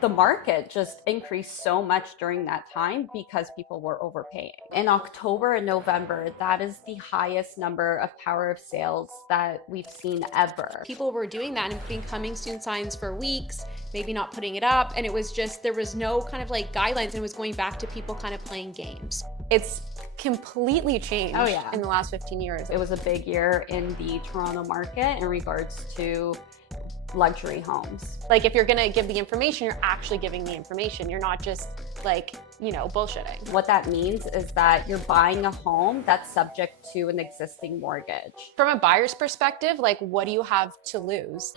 the market just increased so much during that time because people were overpaying. In October and November, that is the highest number of power of sales that we've seen ever. People were doing that and putting coming soon signs for weeks, maybe not putting it up. And it was just, there was no kind of like guidelines, and it was going back to people kind of playing games. It's completely changed in the last 15 years. It was a big year in the Toronto market in regards to luxury homes. Like if you're gonna give the information, you're actually giving the information. You're not just like, bullshitting. What that means is that you're buying a home that's subject to an existing mortgage. From a buyer's perspective, like what do you have to lose?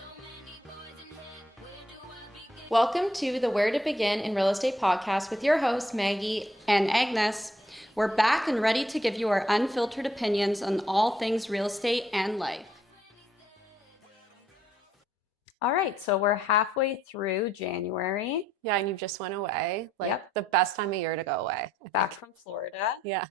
Welcome to the Where to Begin in Real Estate podcast with your hosts, Maggie and Agnes. We're back and ready to give you our unfiltered opinions on all things real estate and life. All right, so we're halfway through January. Yeah, and you just went away. Yep. The best time of year to go away. Back from Florida. Yeah.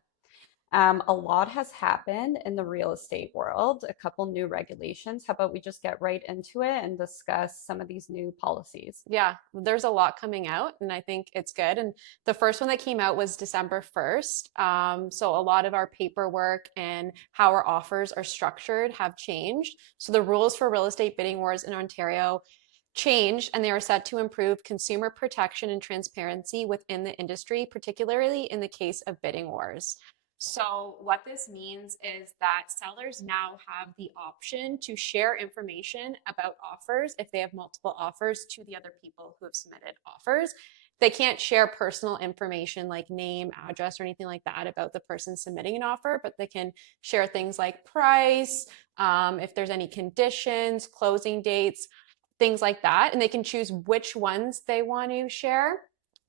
A lot has happened in the real estate world, a couple new regulations. How about we just get right into it and discuss some of these new policies? Yeah, there's a lot coming out and I think it's good. And the first one that came out was December 1st. So a lot of our paperwork and how our offers are structured have changed. So the rules for real estate bidding wars in Ontario changed, and they are set to improve consumer protection and transparency within the industry, particularly in the case of bidding wars. So what this means is that sellers now have the option to share information about offers if they have multiple offers to the other people who have submitted offers. They can't share personal information like name, address, or anything like that about the person submitting an offer, but they can share things like price, if there's any conditions, closing dates, things like that. And they can choose which ones they want to share.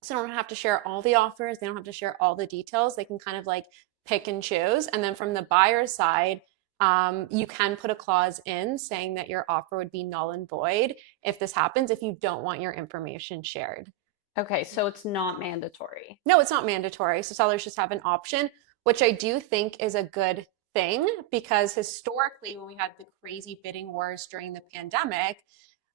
So they don't have to share all the offers. They don't have to share all the details. They can kind of like pick and choose. And then from the buyer's side, you can put a clause in saying that your offer would be null and void if this happens, if you don't want your information shared. Okay, so it's not mandatory. No, it's not mandatory. So sellers just have an option, which I do think is a good thing, because historically, when we had the crazy bidding wars during the pandemic,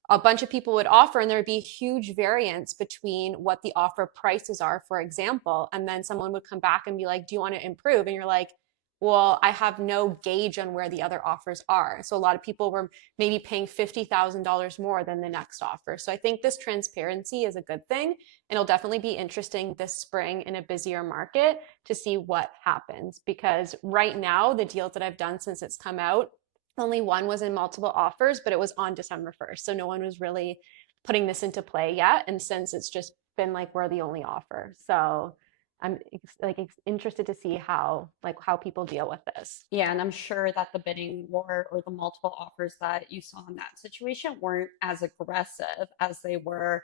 a bunch of people would offer and there would be huge variance between what the offer prices are, for example. And then someone would come back and be like, do you want to improve? And you're like, well, I have no gauge on where the other offers are. So a lot of people were maybe paying $50,000 more than the next offer. So I think this transparency is a good thing. And it'll definitely be interesting this spring in a busier market to see what happens. Because right now, the deals that I've done since it's come out, only one was in multiple offers, but it was on December 1st. So no one was really putting this into play yet. And since it's just been like, we're the only offer. So I'm interested to see how people deal with this. Yeah, and I'm sure that the bidding war or the multiple offers that you saw in that situation weren't as aggressive as they were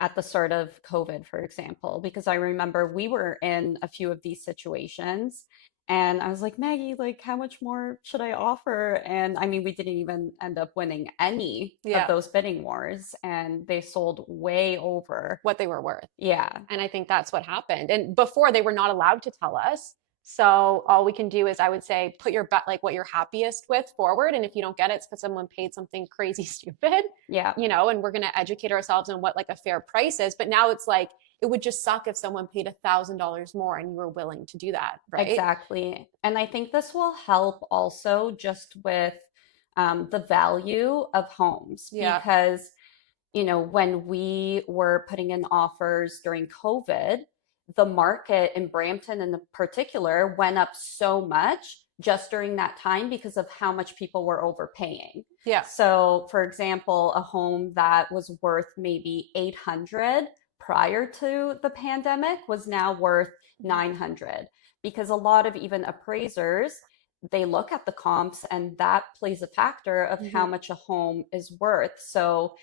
at the start of COVID, for example, because I remember we were in a few of these situations. And I was like, Maggie, like, how much more should I offer? And I mean, we didn't even end up winning any of those bidding wars, and they sold way over what they were worth. Yeah. And I think that's what happened. And before, they were not allowed to tell us. So all we can do is, I would say, put your bet, like what you're happiest with, forward. And if you don't get it, it's because someone paid something crazy stupid. Yeah. And we're going to educate ourselves on what like a fair price is. But now it's like, it would just suck if someone paid $1,000 more and you were willing to do that, right? Exactly. And I think this will help also just with the value of homes. Yeah. Because, when we were putting in offers during COVID, the market in Brampton in particular went up so much just during that time because of how much people were overpaying. Yeah. So, for example, a home that was worth maybe $800 prior to the pandemic was now worth $900, because a lot of even appraisers, they look at the comps and that plays a factor of how much a home is worth. So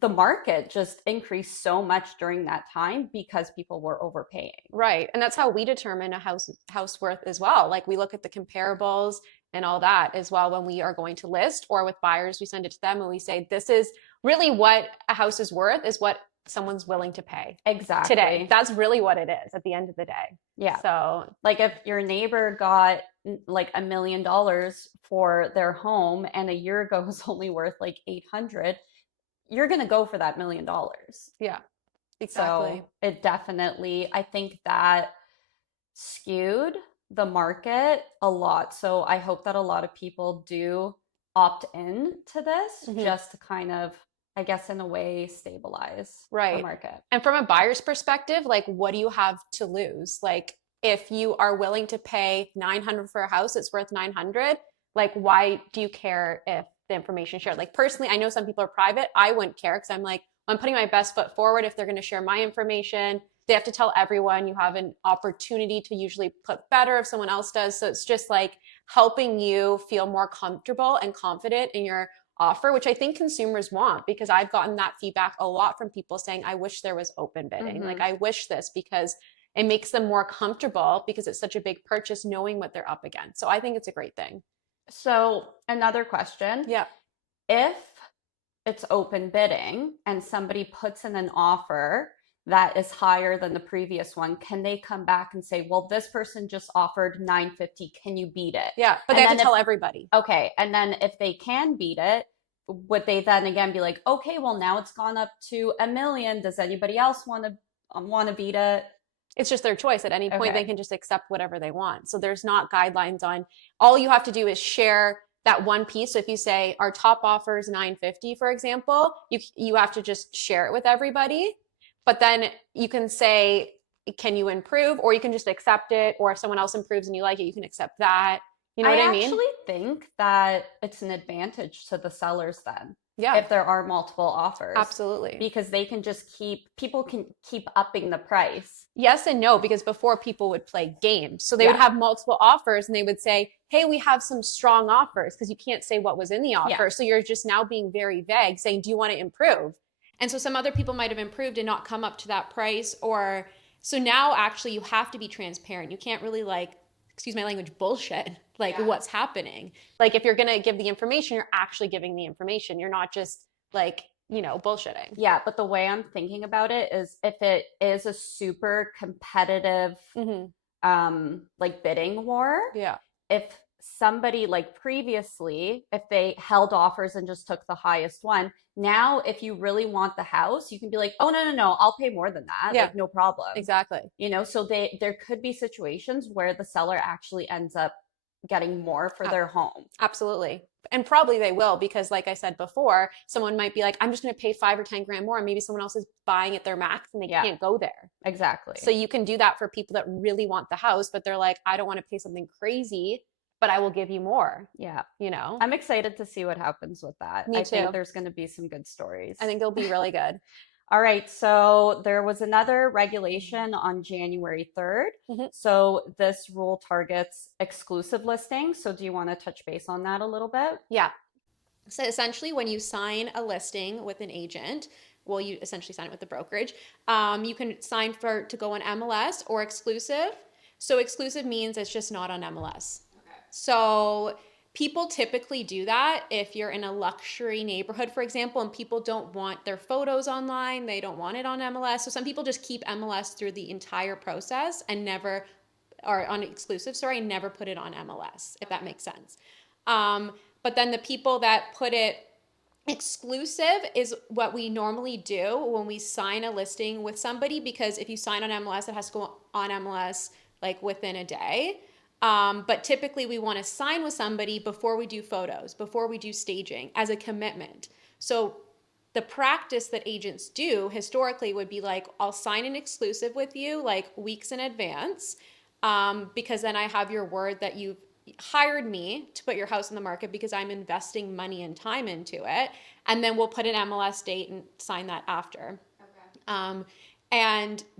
the market just increased so much during that time because people were overpaying. Right. And that's how we determine a house worth as well. Like we look at the comparables and all that as well when we are going to list, or with buyers, we send it to them and we say, this is really what a house is worth, is what someone's willing to pay exactly today. That's really what it is at the end of the day. Yeah. So like if your neighbor got like $1 million for their home and a year ago was only worth like 800, you're going to go for that $1 million. Yeah, exactly. So it definitely, I think that skewed the market a lot. So I hope that a lot of people do opt in to this Hmm. just to kind of, I guess, in a way, stabilize the Right. market. And from a buyer's perspective, like what do you have to lose? Like if you are willing to pay 900 for a house, it's worth 900. Like why do you care if the information is shared? Like personally, I know some people are private. I wouldn't care because I'm like, I'm putting my best foot forward. If they're going to share my information, they have to tell everyone. You have an opportunity to usually put better if someone else does. So it's just like helping you feel more comfortable and confident in your offer, which I think consumers want because I've gotten that feedback a lot from people saying, I wish there was open bidding. Like, Hmm. I wish this because it makes them more comfortable because it's such a big purchase knowing what they're up against. So I think it's a great thing. So another question, Yeah. if it's open bidding and somebody puts in an offer that is higher than the previous one, can they come back and say, well, this person just offered 950, can you beat it? Yeah. But they And have then to if, tell everybody. okay, and then if they can beat it, would they then again be like, okay, well now it's gone up to 1 million. Does anybody else want to beat it? It's just their choice. At any point, they Okay. can just accept whatever they want. So there's not guidelines on all you have to do is share that one piece. So if you say our top offer is 950, for example, you have to just share it with everybody. But then you can say, can you improve? Or you can just accept it. Or if someone else improves and you like it, you can accept that. You know I what I mean? actually think that it's an advantage to the sellers then, Yeah, if there are multiple offers, absolutely. because they can just people can keep upping the price. Yes and no, because before people would play games. So they would Yeah. have multiple offers and they would say, hey, we have some strong offers because you can't say what was in the Yeah. offer. So you're just now being very vague, saying, do you want to improve? And so some other people might have improved and not come up to that price. Or so now actually you have to be transparent. You can't really like, excuse my language, bullshit like Yeah. what's happening. Like if you're going to give the information, you're actually giving the information. You're not just like, bullshitting. Yeah, but the way I'm thinking about it is if it is a super competitive Hmm. like bidding war, Yeah. if somebody like previously, if they held offers and just took the highest one, now if you really want the house, you can be like, oh no, I'll pay more than that. Yeah, Like no problem. exactly. So there could be situations where the seller actually ends up getting more for their home. Absolutely. And probably they will because, like I said before, someone might be like, I'm just going to pay 5 or 10 grand more. And maybe someone else is buying at their max and they Yeah, can't go there. exactly. So you can do that for people that really want the house, but they're like, I don't want to pay something crazy, but I will give you more, Yeah. you know? I'm excited to see what happens with that. Me I think too. there's going to be some good stories. I think it'll be really good. All right, so there was another regulation on January 3rd. Mhm. So this rule targets exclusive listings. So do you want to touch base on that a little bit? Yeah. So essentially, when you sign a listing with an agent, well, you essentially sign it with the brokerage. You can sign to go on MLS or exclusive. So exclusive means it's just not on MLS. Okay. So people typically do that if you're in a luxury neighborhood, for example, and people don't want their photos online. They don't want it on MLS. So some people just keep MLS through the entire process and never, or on exclusive, sorry, and never put it on MLS, if that makes sense. But then the people that put it exclusive is what we normally do when we sign a listing with somebody, because if you sign on MLS, it has to go on MLS like within a day. But typically we want to sign with somebody before we do photos, before we do staging as a commitment. So the practice that agents do historically would be like, I'll sign an exclusive with you like weeks in advance, because then I have your word that you've hired me to put your house in the market because I'm investing money and time into it. And then we'll put an MLS date and sign that after. Okay.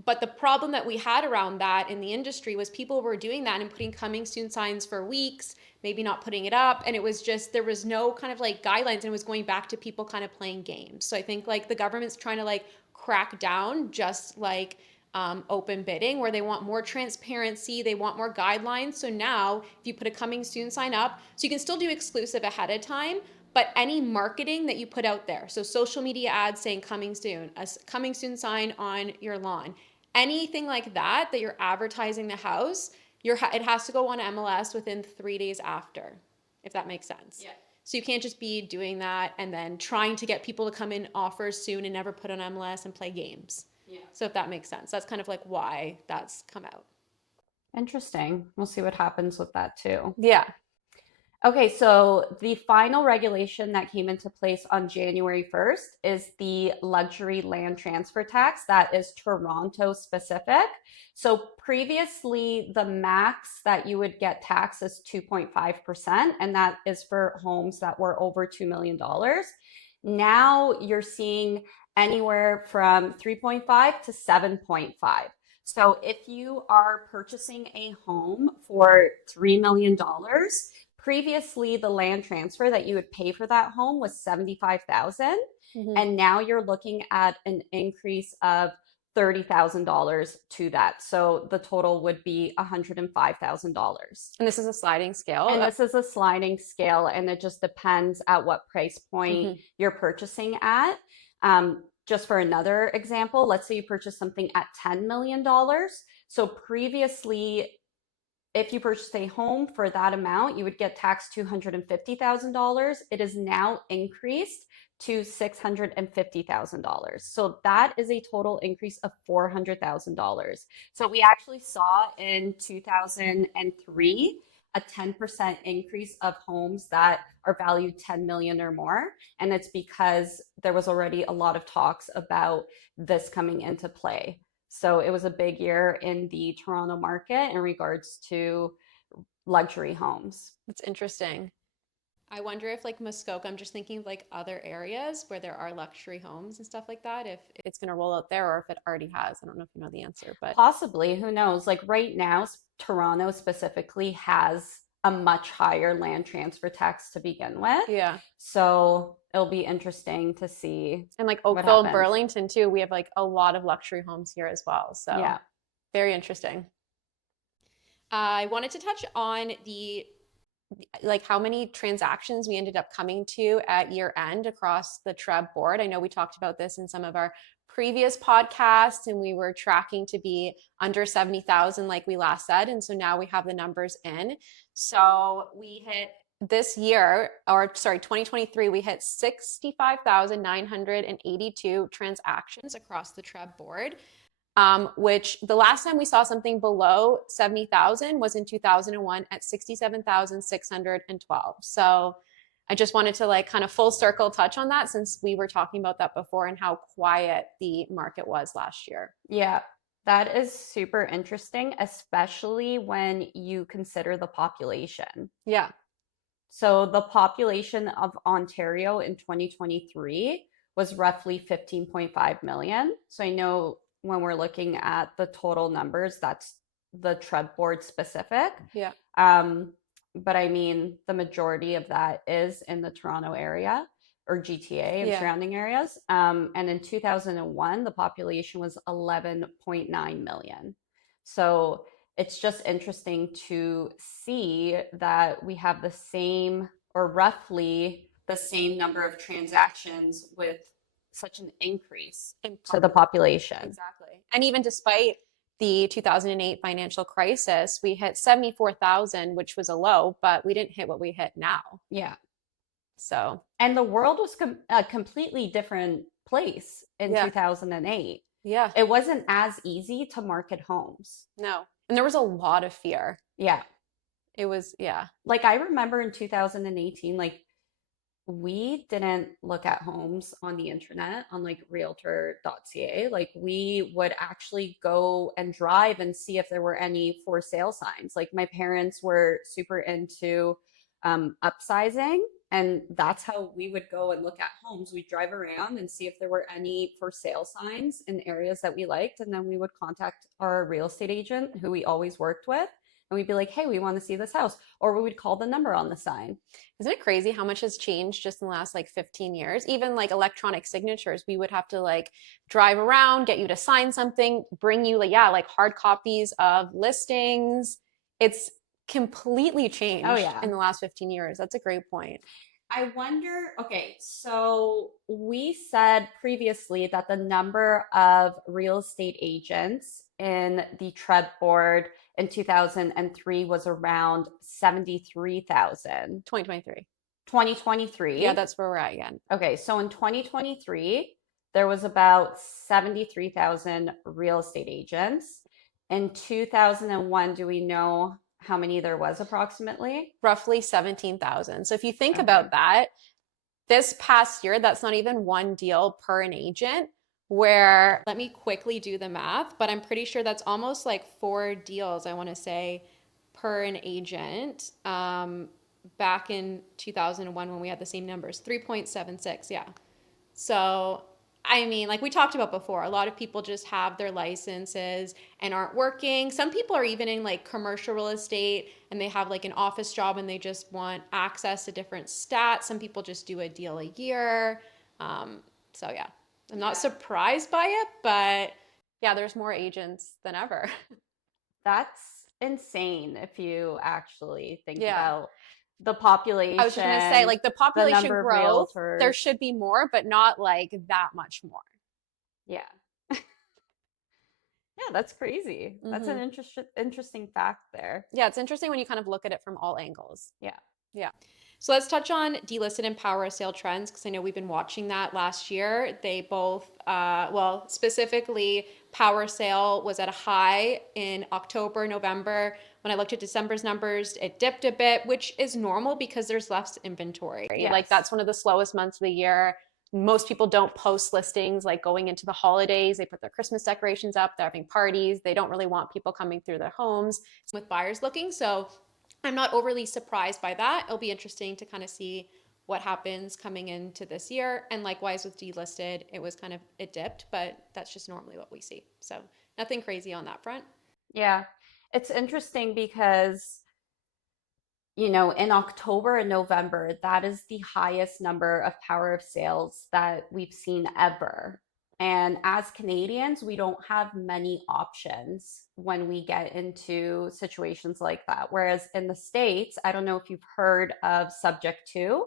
But the problem that we had around that in the industry was people were doing that and putting coming soon signs for weeks, maybe not putting it up. And it was just, there was no kind of like guidelines, and it was going back to people kind of playing games. So I think like the government's trying to like crack down just like open bidding, where they want more transparency, they want more guidelines. So now if you put a coming soon sign up, so you can still do exclusive ahead of time, but any marketing that you put out there, so social media ads saying coming soon, a coming soon sign on your lawn, anything like that you're advertising the house, it has to go on MLS within 3 days after, if that makes sense. Yeah. So you can't just be doing that and then trying to get people to come in offers soon and never put on MLS and play games. Yeah. So if that makes sense, that's kind of like why that's come out. Interesting. We'll see what happens with that too. Yeah. Okay, so the final regulation that came into place on January 1st is the luxury land transfer tax that is Toronto specific. So previously, the max that you would get taxed is 2.5%, and that is for homes that were over $2 million. Now you're seeing anywhere from 3.5 to 7.5. So if you are purchasing a home for $3 million, previously, the land transfer that you would pay for that home was 75,000, Mm-hmm. and now you're looking at an increase of $30,000 to that. So the total would be $105,000. And this is a sliding scale. And this is a sliding scale, and it just depends at what price point Mhm. you're purchasing at. Just for another example, let's say you purchase something at $10 million. So previously, if you purchased a home for that amount, you would get taxed $250,000. It is now increased to $650,000. So that is a total increase of $400,000. So we actually saw in 2003 a 10% increase of homes that are valued 10 million or more. And it's because there was already a lot of talks about this coming into play. So it was a big year in the Toronto market in regards to luxury homes. That's interesting. I wonder if like Muskoka, I'm just thinking of like other areas where there are luxury homes and stuff like that, if it's going to roll out there or if it already has. I don't know if you know the answer, but Possibly, who knows? Like right now, Toronto specifically has a much higher land transfer tax to begin with. yeah. So it'll be interesting to see And like what Oakville, happens. Burlington too, we have like a lot of luxury homes here as well. So Yeah. very interesting. I wanted to touch on the like how many transactions we ended up coming to at year end across the TRREB board. I know we talked about this in some of our previous podcasts and we were tracking to be under 70,000 like we last said, and so now we have the numbers in. So we hit this year, or sorry, 2023, we hit 65,982 transactions across the TRREB board, which the last time we saw something below 70,000 was in 2001 at 67,612. So I just wanted to like kind of full circle touch on that since we were talking about that before and how quiet the market was last year. Yeah. That is super interesting, especially when you consider the population. Yeah. So the population of Ontario in 2023 was roughly 15.5 million. So I know when we're looking at the total numbers, that's the TRREB board specific. Yeah. But I mean, the majority of that is in the Toronto area or GTA and Yeah. surrounding areas. And in 2001, the population was 11.9 million. So it's just interesting to see that we have the same or roughly the same number of transactions with such an increase to the population. Exactly. And even despite the 2008 financial crisis, we hit 74,000, which was a low, but we didn't hit what we hit now. Yeah. So, and the world was a completely different place in Yeah. 2008. yeah, It wasn't as easy to market homes. no. And there was a lot of fear. Yeah. It was, yeah. Like I remember in 2018, like we didn't look at homes on the internet on like realtor.ca. Like we would actually go and drive and see if there were any for sale signs. Like my parents were super into upsizing, and that's how we would go and look at homes. We'd drive around and see if there were any for sale signs in areas that we liked, and then we would contact our real estate agent who we always worked with, and we'd be like, hey, we want to see this house, or we would call the number on the sign. Isn't it crazy how much has changed just in the last like 15 years? Even like electronic signatures, we would have to like drive around, get you to sign something, bring you like, yeah, like hard copies of listings. It's completely changed in the last 15 years. That's a great point. I wonder, okay, so we said previously that the number of real estate agents in the TRREB board in 2003 was around 73,000. 2023. Yeah, 2023. that's where we're at again. Okay, so in 2023, there was about 73,000 real estate agents. In 2001, do we know how many there was approximately? Roughly 17,000. So if you think Okay. about that, this past year, that's not even one deal per an agent. Where, let me quickly do the math, but I'm pretty sure that's almost like 4 deals, I want to say, per an agent. Back in 2001 when we had the same numbers, 3.76. Yeah. So, I mean, like we talked about before, a lot of people just have their licenses and aren't working. Some people are even in like commercial real estate and they have like an office job and they just want access to different stats. Some people just do a deal a year. Um, so, yeah, I'm not Yeah. surprised by it, but yeah, there's more agents than ever. That's insane if you actually think Yeah. about the I was just going to say, population, like the the population number of growth, there realtors. should be more, but not like that much more. Yeah. Yeah, that's crazy. That's Hmm. an interesting fact there. Yeah, it's interesting when you kind of look at it from all angles. Yeah. Yeah. So let's touch on delisted and power sale trends because I know we've been watching that last year. They both, well, specifically, power sale was at a high in October, November. When I looked at December's numbers, it dipped a bit, which is normal because there's less inventory. Like that's Yes. one of the slowest months of the year. Most people don't post listings like going into the holidays. They put their Christmas decorations up, they're having parties. They don't really want people coming through their homes with buyers looking. So I'm not overly surprised by that. It'll be interesting to kind of see what happens coming into this year. And likewise with delisted, it was kind of, it dipped, but that's just normally what we see. So nothing crazy on that front. Yeah. It's interesting because, in October and November, that is the highest number of power of sales that we've seen ever. And as Canadians, we don't have many options when we get into situations like that. Whereas in the States, I don't know if you've heard of Subject to.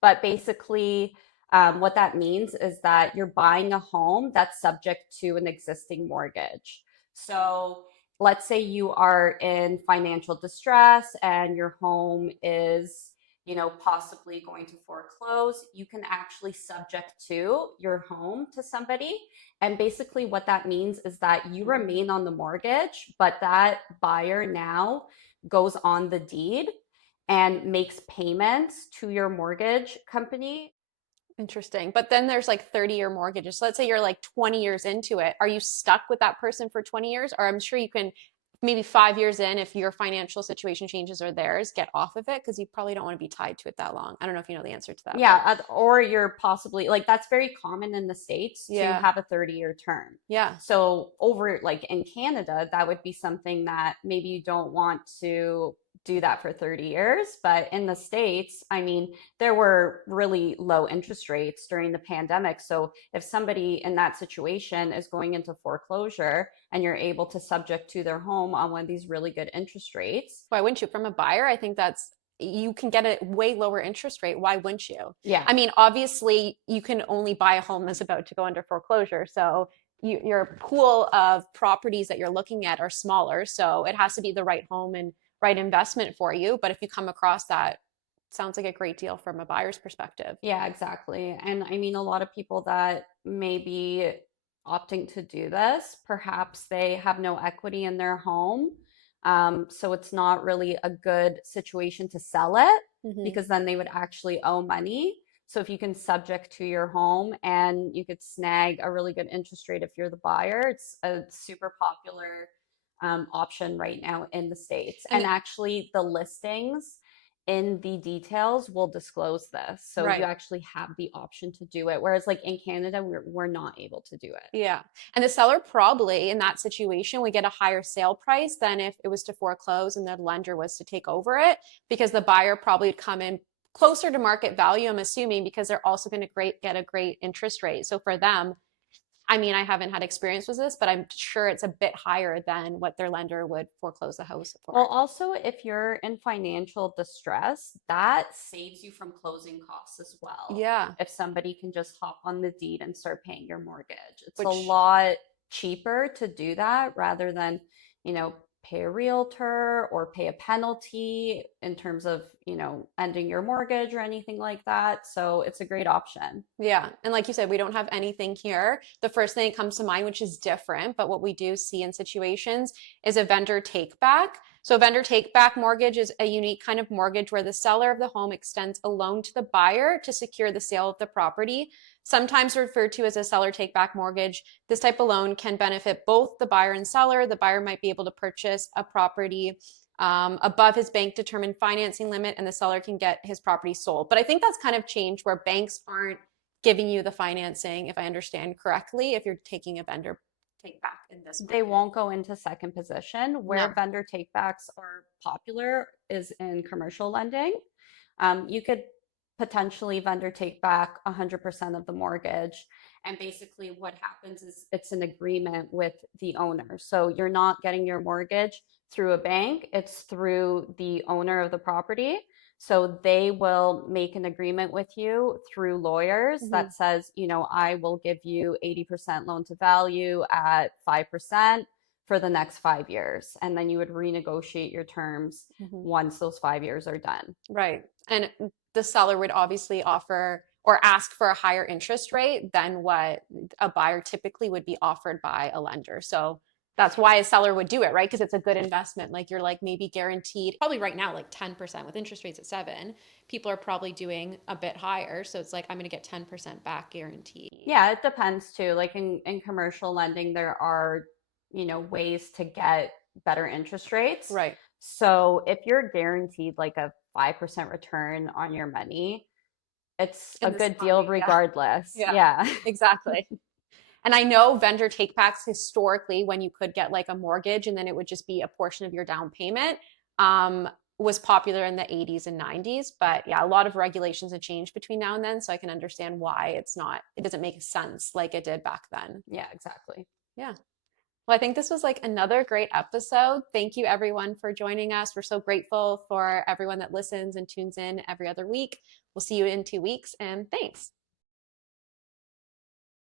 But basically, what that means is that you're buying a home that's subject to an existing mortgage. So let's say you are in financial distress and your home is, possibly going to foreclose. You can actually subject to your home to somebody. And basically, what that means is that you remain on the mortgage, but that buyer now goes on the deed and makes payments to your mortgage company. Interesting. But then there's like 30-year mortgages. So let's say you're like 20 years into it. Are you stuck with that person for 20 years? Or I'm sure you can maybe 5 years in, if your financial situation changes or theirs, get off of it because you probably don't want to be tied to it that long. I don't know if you know the answer to that, but Yeah, or you're possibly like that's very common in the States to yeah. have a 30-year term. Yeah. So over like in Canada, that would be something that maybe you don't want to do that for 30 years. But in the States, I mean, there were really low interest rates during the pandemic. So if somebody in that situation is going into foreclosure and you're able to subject to their home on one of these really good interest rates, Why wouldn't you? From a buyer, I think that's you can get a way lower interest rate. Why wouldn't you? yeah. I mean, obviously, you can only buy a home that's about to go under foreclosure. So your pool of properties that you're looking at are smaller. So it has to be the right home and right investment for you. But if you come across that, sounds like a great deal from a buyer's perspective. Yeah, exactly. And I mean, a lot of people that may be opting to do this, perhaps they have no equity in their home. So it's not really a good situation to sell it Hmm. because then they would actually owe money. So if you can subject to your home and you could snag a really good interest rate if you're the buyer, it's a super popular option right now in the States. And And actually, the listings in the details will disclose this. So you right. actually have the option to do it. Whereas like in Canada, we're not able to do it. Yeah. And the seller probably in that situation would get a higher sale price than if it was to foreclose and the lender was to take over it because the buyer probably would come in closer to market value, I'm assuming, because they're also going to get a great interest rate. So for them, I mean, I haven't had experience with this, but I'm sure it's a bit higher than what their lender would foreclose the house Well, for. also, if you're in financial distress, that saves you from closing costs as well. Yeah. If somebody can just hop on the deed and start paying your mortgage, it's a Which lot cheaper to do that rather than, pay a realtor or pay a penalty in terms of, ending your mortgage or anything like that. So it's a great option. Yeah. And like you said, we don't have anything here. The first thing that comes to mind, which is different, but what we do see in situations is a vendor take back. So a vendor take back mortgage is a unique kind of mortgage where the seller of the home extends a loan to the buyer to secure the sale of the property. Sometimes referred to as a seller take back mortgage. This type of loan can benefit both the buyer and seller. The buyer might be able to purchase a property above his bank determined financing limit, and the seller can get his property sold. But I think that's kind of changed where banks aren't giving you the financing, if I understand correctly, if you're taking a vendor take back in this They market. won't go into second position. Where No. vendor takebacks are popular is in commercial lending. You could potentially vendor take back 100% of the mortgage. And basically, what happens is it's an agreement with the owner. So you're not getting your mortgage through a bank, it's through the owner of the property. So they will make an agreement with you through lawyers Mhm. that says, I will give you 80% loan to value at 5% for the next 5 years. And then you would renegotiate your terms Mhm. once those 5 years are done. Right. And the seller would obviously offer or ask for a higher interest rate than what a buyer typically would be offered by a lender. So that's why a seller would do it, right? Because it's a good investment. Like you're like maybe guaranteed, probably right now, like 10% with interest rates at 7. People are probably doing a bit higher. So it's like, I'm going to get 10% back guaranteed. Yeah, it depends too. Like in commercial lending, there are, ways to get better interest rates. Right. So if you're guaranteed like a 5% return on your money, it's a In this good deal economy. Yeah. regardless. Yeah. Yeah. Exactly. And I know vendor takebacks historically, when you could get like a mortgage and then it would just be a portion of your down payment, um, was popular in the 80s and 90s. But yeah, a lot of regulations have changed between now and then. So I can understand why it doesn't make sense like it did back then. Yeah, exactly. Yeah. Well, I think this was like another great episode. Thank you everyone for joining us. We're so grateful for everyone that listens and tunes in every other week. We'll see you in 2 weeks, and thanks.